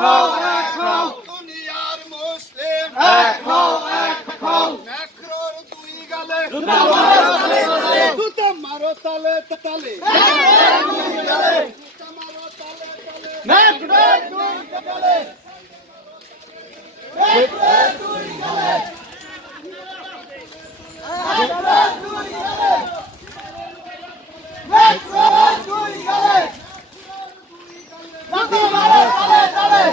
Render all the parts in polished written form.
হও এক হও দুনিয়ার মুসলিম এক হও নেকড়োর দুই গালে জুতা মারো তালে তালে জুতা মারো তালে তালে দুই গালে জুতা মারো তালে তালে নেকড়ে দুই গালে নেকড়ে দুই গালে নেকড়ে দুই গালে নেকড়ে দুই গালে জুতা মারো তালে তালে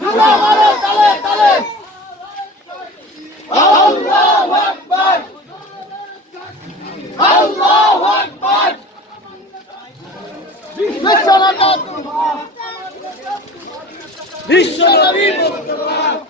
জুতা মারো তালে তালে আল্লাহু আকবার আল্লাহু আকবার বিশ্বনবী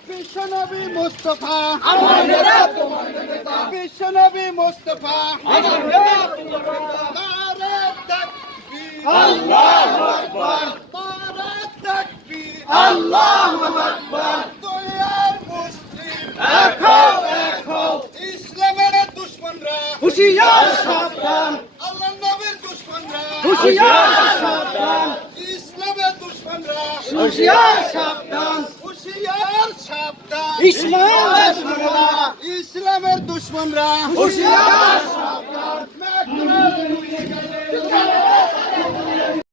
বিশ্বনবী মুস্তাফা আমাদের তোমাদের নেতা বিশ্বনবী মুস্তাফা আমার নেতা তোমাদের নেতা নারে তাকবীর আল্লাহু আকবার নারে তাকবীর আল্লাহু আকবার দুনিয়ার মুসলিম এক হও ইসলামের দুশমনরা হুশিয়ার সাবধান আল্লাহ নবীর দুশমনরা হুশিয়ার সাবধান ইসলামের দুশমনরা হুশিয়ার সাবধান হুশিয়ার সাবধান ইসলামের দুশমনরা ইসলামের দুশমনরা হুশিয়ার